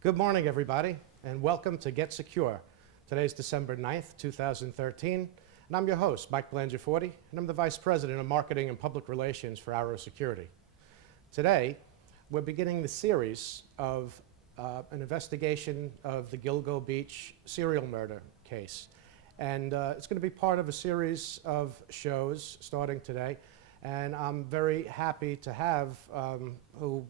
Good morning, everybody, and welcome to Get Secure. Today's December 9th, 2013, and I'm your host, Mike Blangiforti, and I'm the Vice President of Marketing and Public Relations for Arrow Security. Today, we're beginning the series of an investigation of the Gilgo Beach serial murder case. And it's going to be part of a series of shows starting today, and I'm very happy to have who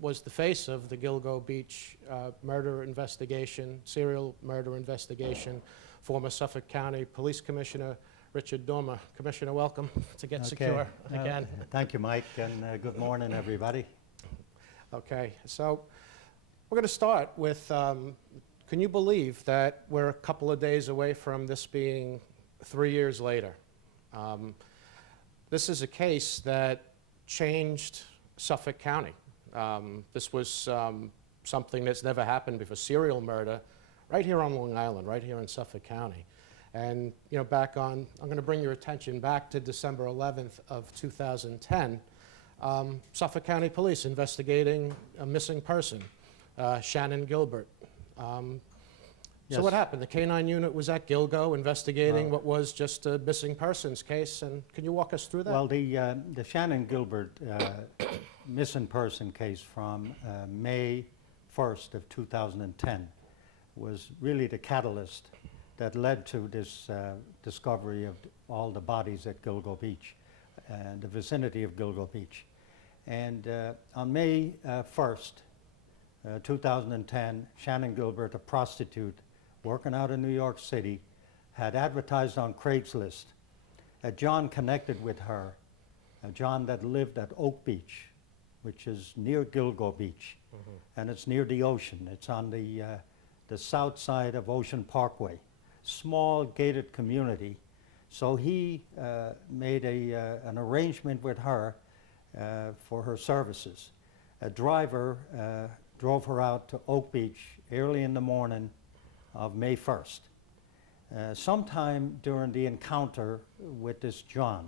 was the face of the Gilgo Beach murder investigation, serial murder investigation, former Suffolk County Police Commissioner Richard Dormer. Commissioner, welcome to Get Secure again. Thank you, Mike, and good morning, everybody. Okay, so we're going to start with, can you believe that we're a couple of days away from this being 3 years later? This is a case that changed Suffolk County. This was something that's never happened before, serial murder, right here on Long Island, right here in Suffolk County. And, you know, I'm going to bring your attention back to December 11th of 2010. Suffolk County Police investigating a missing person, Shannon Gilbert. Yes. So what happened? The K-9 unit was at Gilgo investigating what was just a missing persons case, and can you walk us through that? Well, the Shannon Gilbert missing person case from May 1st of 2010 was really the catalyst that led to this discovery of all the bodies at Gilgo Beach and the vicinity of Gilgo Beach. And on May 1st, 2010, Shannon Gilbert, a prostitute working out in New York City, had advertised on Craigslist. John connected with her, John that lived at Oak Beach, which is near Gilgo Beach, and it's near the ocean. It's on the south side of Ocean Parkway, small gated community. So he made an arrangement with her for her services. A driver drove her out to Oak Beach early in the morning of May 1st. Sometime during the encounter with this John,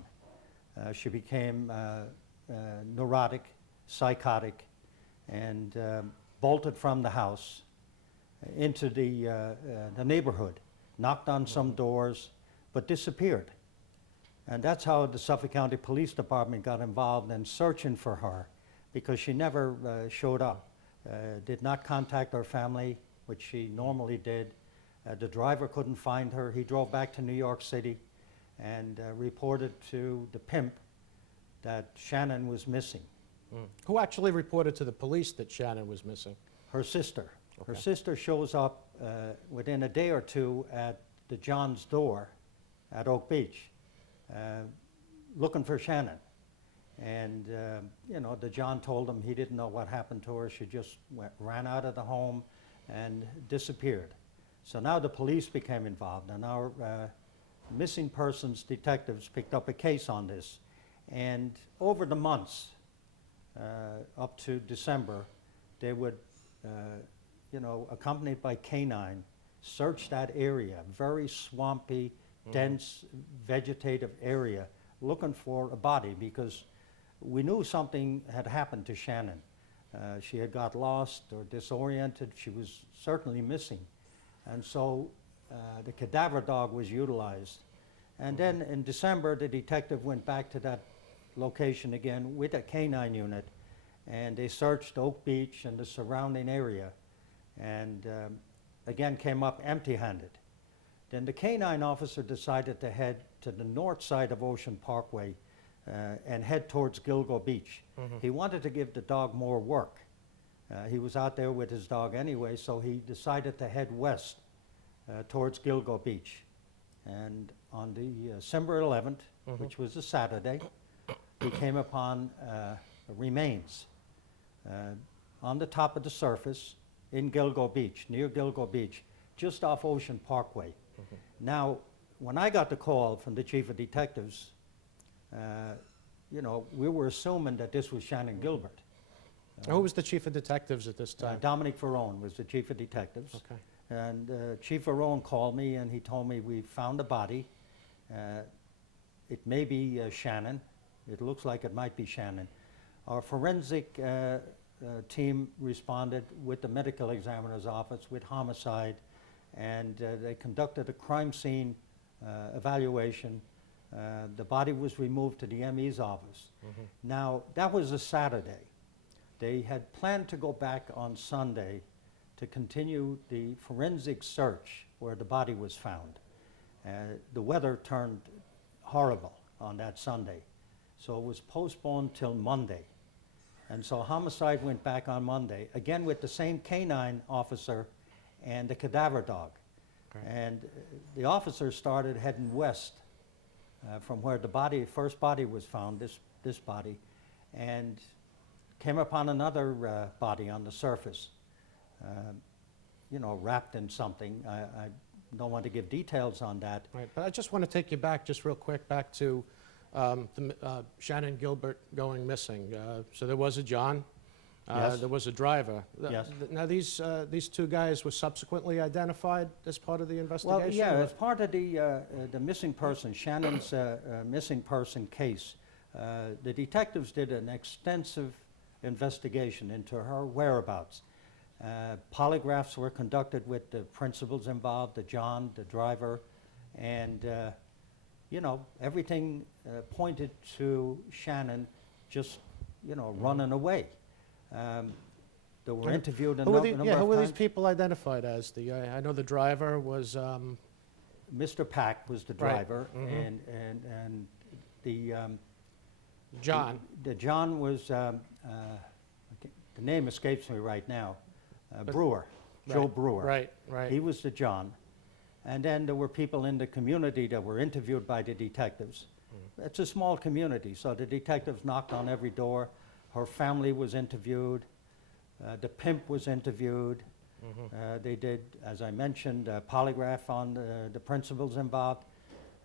she became neurotic, psychotic, and bolted from the house into the neighborhood, knocked on some doors, but disappeared. And that's how the Suffolk County Police Department got involved in searching for her, because she never showed up, did not contact her family, which she normally did. The driver couldn't find her. He drove back to New York City and reported to the pimp that Shannon was missing. Who actually reported to the police that Shannon was missing? Her sister. Okay. Her sister shows up within a day or two at the John's door at Oak Beach looking for Shannon. And, you know, the John told him he didn't know what happened to her. She just ran out of the home and disappeared. So now the police became involved, and our missing persons detectives picked up a case on this. And over the months, up to December, they would, you know, accompanied by K-9, search that area, very swampy, dense, vegetative area, looking for a body, because we knew something had happened to Shannon. She had got lost or disoriented. She was certainly missing. And so the cadaver dog was utilized. And then in December, the detective went back to that location again with a K-9 unit, and they searched Oak Beach and the surrounding area, and again came up empty-handed. Then the K-9 officer decided to head to the north side of Ocean Parkway and head towards Gilgo Beach. He wanted to give the dog more work. He was out there with his dog anyway, so he decided to head west towards Gilgo Beach. And on the December 11th, which was a Saturday, he came upon remains on the top of the surface in Gilgo Beach, near Gilgo Beach, just off Ocean Parkway. Now, when I got the call from the chief of detectives, you know, we were assuming that this was Shannon Gilbert. Who was the chief of detectives at this time? Dominic Ferrone was the chief of detectives. Okay. And Chief Ferrone called me and he told me we found a body. It may be Shannon. It looks like it might be Shannon. Our forensic team responded with the medical examiner's office with homicide, and they conducted a crime scene evaluation. The body was removed to the ME's office. Now, that was a Saturday. They had planned to go back on Sunday to continue the forensic search where the body was found. The weather turned horrible on that Sunday, so it was postponed till Monday. And so homicide went back on Monday, again with the same canine officer and the cadaver dog. Okay. And the officer started heading west from where the first body was found, this body, and came upon another body on the surface, wrapped in something. I don't want to give details on that. Right, but I just want to take you back, just real quick, back to Shannon Gilbert going missing. So there was a John, Yes. there was a driver. Yes. Now these two guys were subsequently identified as part of the investigation? Well, yeah, or- as part of the missing person, Shannon's missing person case, the detectives did an extensive investigation into her whereabouts. Polygraphs were conducted with the principals involved, the John, the driver, and everything pointed to Shannon just, running away. They were interviewed a Who number who were of these times. people identified as? I know the driver was, Mr. Pack was the Right. driver, Mhm. and the John. The John was the name escapes me right now. Brewer, Joe Right, Brewer. Right, right. He was the John, and then there were people in the community that were interviewed by the detectives. It's a small community, so the detectives knocked on every door. Her family was interviewed. The pimp was interviewed. They did, as I mentioned, a polygraph on the principals involved.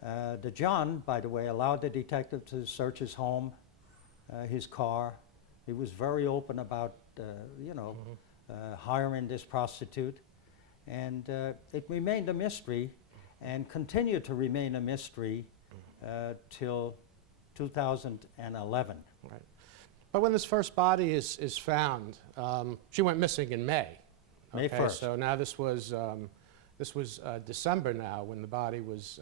The John, by the way, allowed the detective to search his home, his car. He was very open about, hiring this prostitute. And it remained a mystery and continued to remain a mystery till 2011. Right. But when this first body is found, she went missing in May. May Okay, 1st. So now this was December now when the body was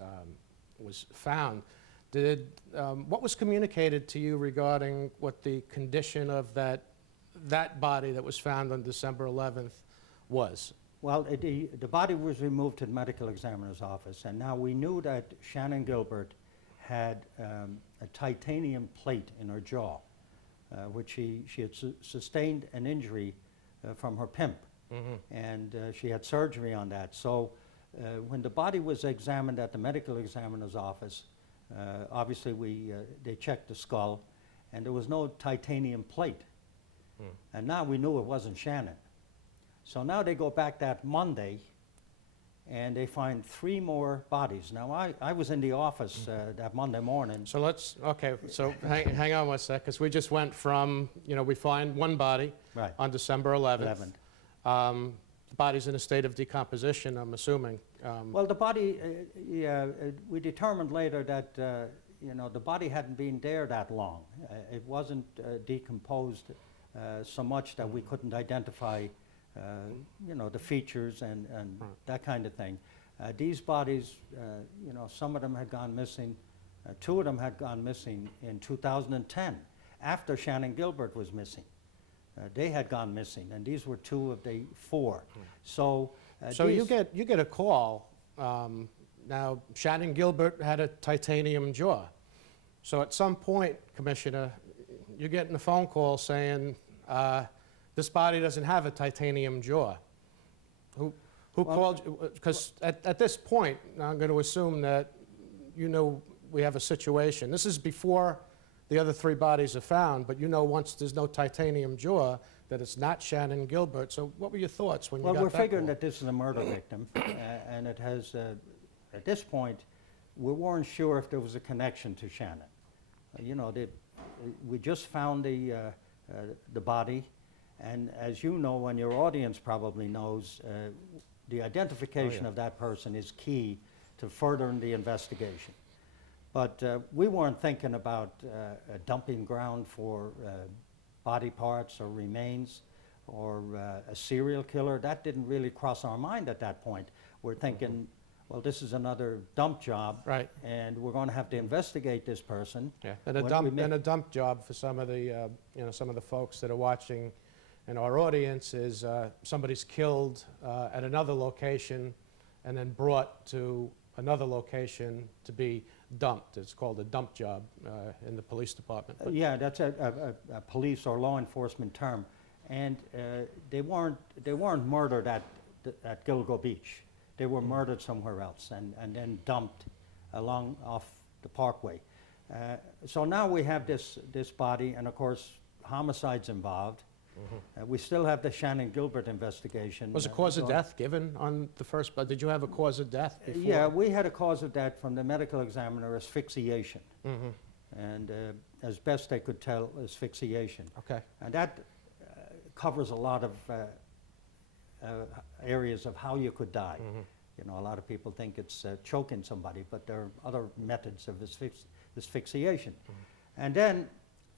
found. What was communicated to you regarding what the condition of that body that was found on December 11th was? Well, the body was removed to the medical examiner's office, and now we knew that Shannon Gilbert had a titanium plate in her jaw, which she had sustained an injury from her pimp, and she had surgery on that. So when the body was examined at the medical examiner's office, obviously they checked the skull, and there was no titanium plate. And now we knew it wasn't Shannon. So now they go back that Monday, and they find 3 more bodies. Now, I was in the office that Monday morning. So hang on one sec, because we just went from, we find one body Right. on December 11th. 11th. The body's in a state of decomposition, I'm assuming. Well, the body, we determined later that, the body hadn't been there that long. It wasn't decomposed so much that we couldn't identify, the features and that kind of thing. These bodies, some of them had gone missing. 2 of them had gone missing in 2010, after Shannon Gilbert was missing. They had gone missing, and these were 2 of the 4. So, So you get a call. Now, Shannon Gilbert had a titanium jaw. So at some point, Commissioner, you're getting a phone call saying, this body doesn't have a titanium jaw. Who called you? Because at this point, I'm going to assume that we have a situation. This is before the other 3 bodies are found, but once there's no titanium jaw, that it's not Shannon Gilbert. So what were your thoughts when you got that Well, we're figuring call? that this is a murder victim, and it has, at this point, we weren't sure if there was a connection to Shannon. We just found the body, and as you know, and your audience probably knows, the identification of that person is key to furthering the investigation. But we weren't thinking about a dumping ground for body parts or remains or a serial killer. That didn't really cross our mind at that point. We're thinking, well, this is another dump job, Right. and we're going to have to investigate this person. Yeah, and a When dump we make- and a dump job for some of the some of the folks that are watching in our audience is somebody's killed at another location and then brought to another location to be dumped. It's called a dump job in the police department. But Yeah, that's a police or law enforcement term, and they weren't murdered at Gilgo Beach. They were murdered somewhere else and then dumped along off the parkway. So now we have this body, and of course homicides involved. We still have the Shannon Gilbert investigation. was a cause of going. death given on the first? But did you have a cause of death before? Yeah, we had a cause of death from the medical examiner, asphyxiation, and as best they could tell, asphyxiation. Okay. And that covers a lot of areas of how you could die. You know, a lot of people think it's choking somebody, but there are other methods of asphyxiation. And then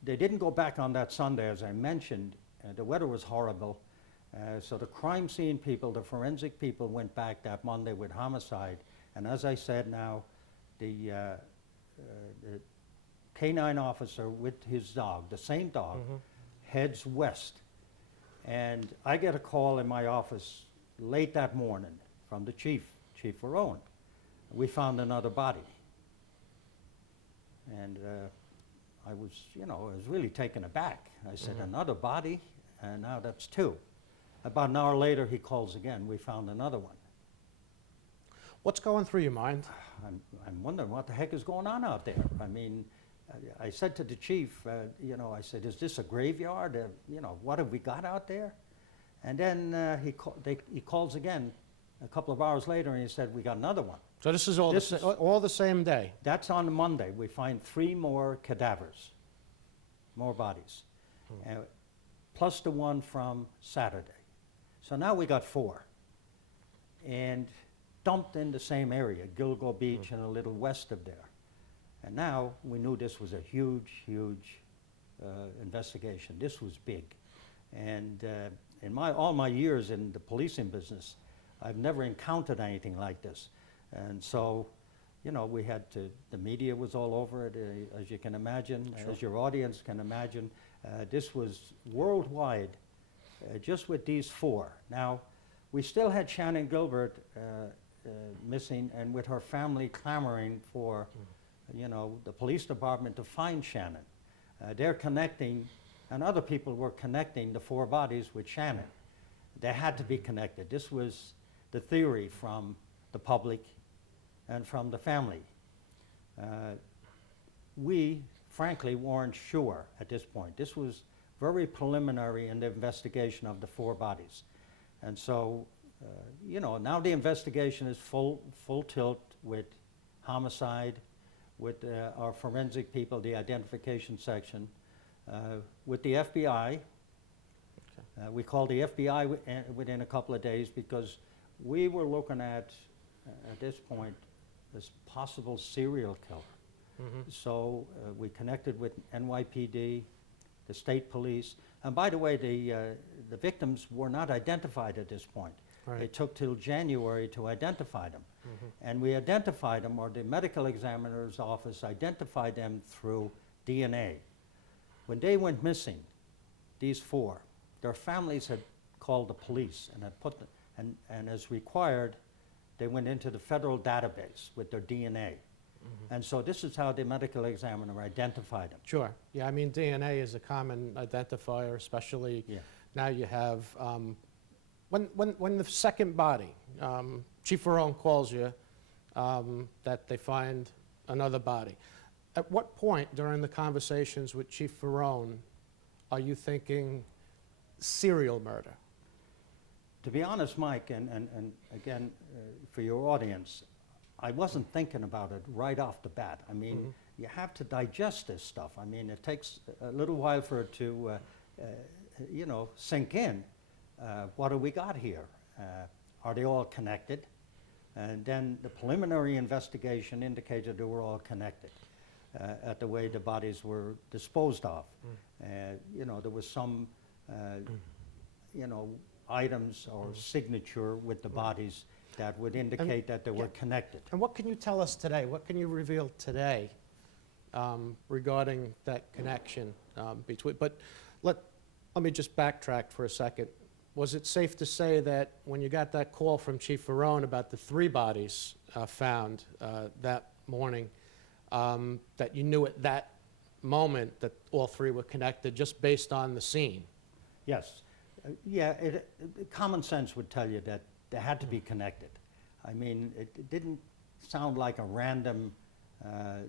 they didn't go back on that Sunday, as I mentioned. The weather was horrible. So the crime scene people, the forensic people, went back that Monday with homicide. And as I said now, the canine officer with his dog, the same dog, heads west. And I get a call in my office late that morning from the chief, Chief Verone. We found another body. And I was really taken aback. I said, another body? And now that's two. About an hour later, he calls again. We found another one. What's going through your mind? I'm wondering what the heck is going on out there. I mean, I said to the chief, I said, is this a graveyard? What have we got out there? And then he calls again a couple of hours later, and he said, we got another one. So this is all all the same day. That's on Monday. We find 3 more cadavers, more bodies, plus the one from Saturday. So now we got 4. And dumped in the same area, Gilgo Beach and a little west of there. And now we knew this was a huge, huge investigation. This was big. And in all my years in the policing business, I've never encountered anything like this. And so, we had to, the media was all over it, as you can imagine, as your audience can imagine. This was worldwide, just with these 4. Now, we still had Shannon Gilbert missing, and with her family clamoring for, the police department to find Shannon. They're connecting, and other people were connecting the 4 bodies with Shannon. They had to be connected. This was the theory from the public and from the family. We, frankly, weren't sure at this point. This was very preliminary in the investigation of the 4 bodies. And so, now the investigation is full tilt with homicide, with our forensic people, the identification section, with the FBI. We called the FBI within a couple of days because we were looking at this point, this possible serial killer. So we connected with NYPD, the state police. And by the way, the victims were not identified at this point. Right. It took till January to identify them. And we identified them, or the medical examiner's office identified them through DNA. When they went missing, these 4, their families had called the police and had put them, and as required, they went into the federal database with their DNA. And so this is how the medical examiner identified them. Sure. Yeah, I mean, DNA is a common identifier, especially now you have, when the second body, Chief Verone calls you that they find another body. At what point during the conversations with Chief Verone are you thinking serial murder? To be honest, Mike, and again, for your audience, I wasn't thinking about it right off the bat. I mean, you have to digest this stuff. I mean, it takes a little while for it to, sink in. What do we got here? Are they all connected? And then the preliminary investigation indicated they were all connected at the way the bodies were disposed of. There was some, items or signature with the bodies that would indicate that they were connected. And what can you tell us today? What can you reveal today regarding that connection between? But let me just backtrack for a second. Was it safe to say that when you got that call from Chief Verone about the 3 bodies found that morning, that you knew at that moment that all 3 were connected just based on the scene? Yes. Common sense would tell you that they had to be connected. I mean, it didn't sound like a random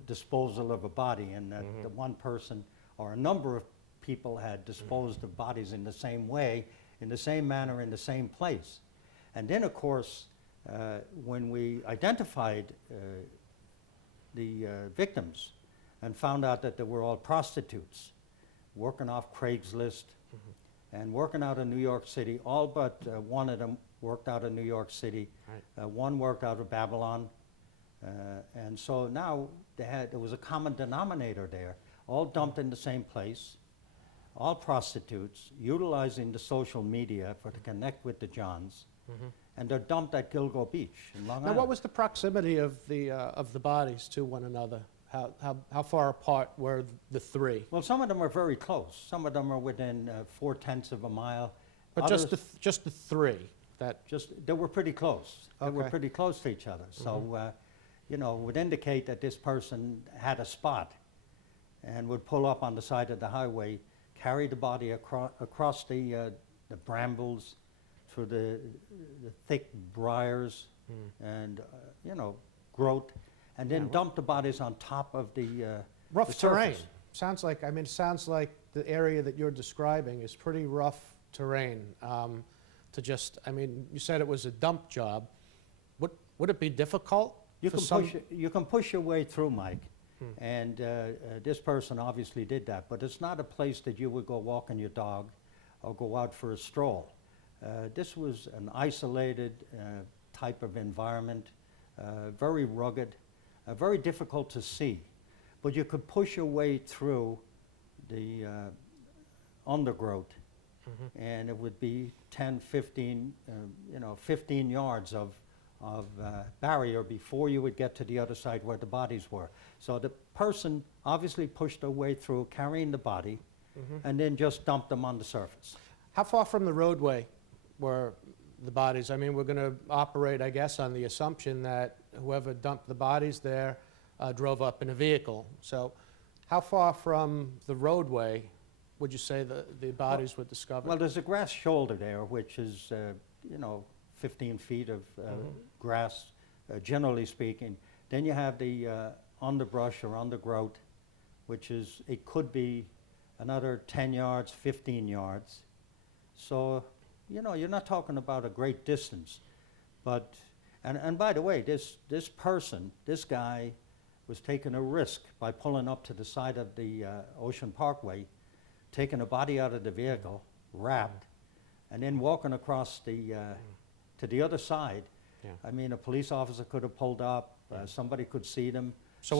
disposal of a body, and that the one person or a number of people had disposed of bodies in the same way, in the same manner, in the same place. And then, of course, when we identified the victims and found out that they were all prostitutes working off Craigslist, and working out of New York City, all but one of them worked out of New York City. Right. One worked out of Babylon. And so now there was a common denominator there, all dumped in the same place, all prostitutes, utilizing the social media to connect with the Johns. And they're dumped at Gilgo Beach in Long Now, Island. what was the proximity of the bodies to one another? How far apart were the 3? Well, some of them are very close. Some of them are within 4/10 of a mile. But Others, just the 3 that. they were pretty close. They were Okay. pretty close to each other. So, would indicate that this person had a spot and would pull up on the side of the highway, carry the body across the brambles, through the thick briars and, growth, and then dump the bodies on top of the Rough the terrain. surface. Sounds like the area that you're describing is pretty rough terrain. You said it was a dump job. Would it be difficult? You for can push your way through, Mike, and this person obviously did that. But it's not a place that you would go walking your dog or go out for a stroll. This was an isolated type of environment, very rugged, very difficult to see. But you could push your way through the undergrowth, and it would be 10, 15, 15 yards of barrier before you would get to the other side where the bodies were. So the person obviously pushed their way through, carrying the body, and then just dumped them on the surface. How far from the roadway were the bodies? I mean, we're going to operate, I guess, on the assumption that whoever dumped the bodies there drove up in a vehicle. So how far from the roadway would you say the bodies were discovered? Well, there's a grass shoulder there, which is, 15 feet of grass, generally speaking. Then you have the underbrush or undergrowth, which is, it could be another 10 yards, 15 yards. So, you're not talking about a great distance. But, and by the way, this person, this guy, was taking a risk by pulling up to the side of the Ocean Parkway, taking a body out of the vehicle, wrapped, and then walking across to the other side. Yeah. I mean, a police officer could have pulled up, somebody could see them. That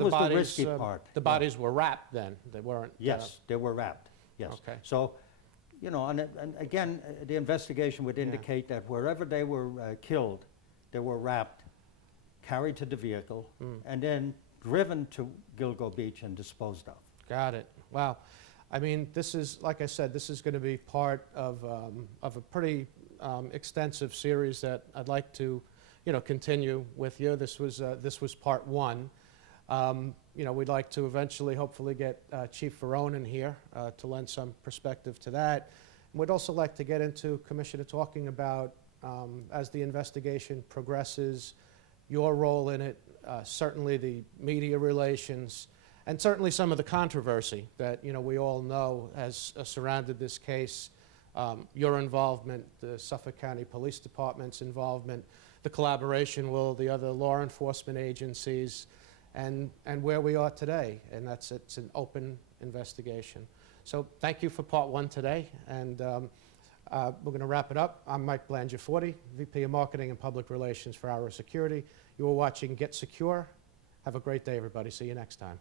was the risky part. The bodies were wrapped then? They weren't? Yes, they were wrapped, yes. Okay. So, and again, the investigation would indicate that wherever they were killed, they were wrapped, carried to the vehicle, and then driven to Gilgo Beach and disposed of. Got it. Wow. I mean, this is, like I said, this is going to be part of a pretty extensive series that I'd like to, continue with you. This was part 1. We'd like to eventually, hopefully, get Chief Verone in here to lend some perspective to that. And we'd also like to get into, Commissioner, talking about, as the investigation progresses, your role in it, certainly the media relations, and certainly some of the controversy that we all know has surrounded this case, your involvement, the Suffolk County Police Department's involvement, the collaboration with the other law enforcement agencies, and where we are today. And it's an open investigation. So thank you for part 1 today, and we're going to wrap it up. I'm Mike Blangiaforti, VP of Marketing and Public Relations for Arrow Security. You are watching Get Secure. Have a great day, everybody. See you next time.